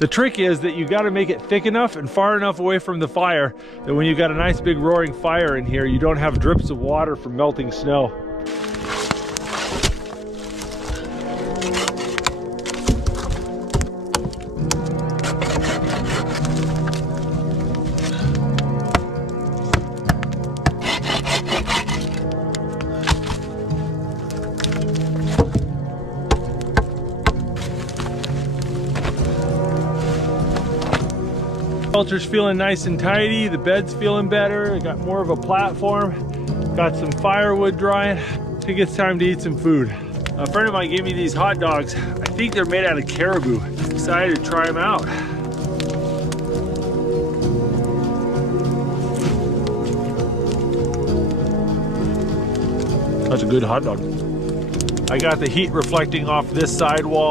The trick is that you got to make it thick enough and far enough away from the fire that when you got a nice big roaring fire in here, you don't have drips of water from melting snow. Shelter's feeling nice and tidy, the bed's feeling better, I got more of a platform, got some firewood drying. I think it's time to eat some food. A friend of mine gave me these hot dogs. I think they're made out of caribou. Excited to try them out. That's a good hot dog. I got the heat reflecting off this side wall.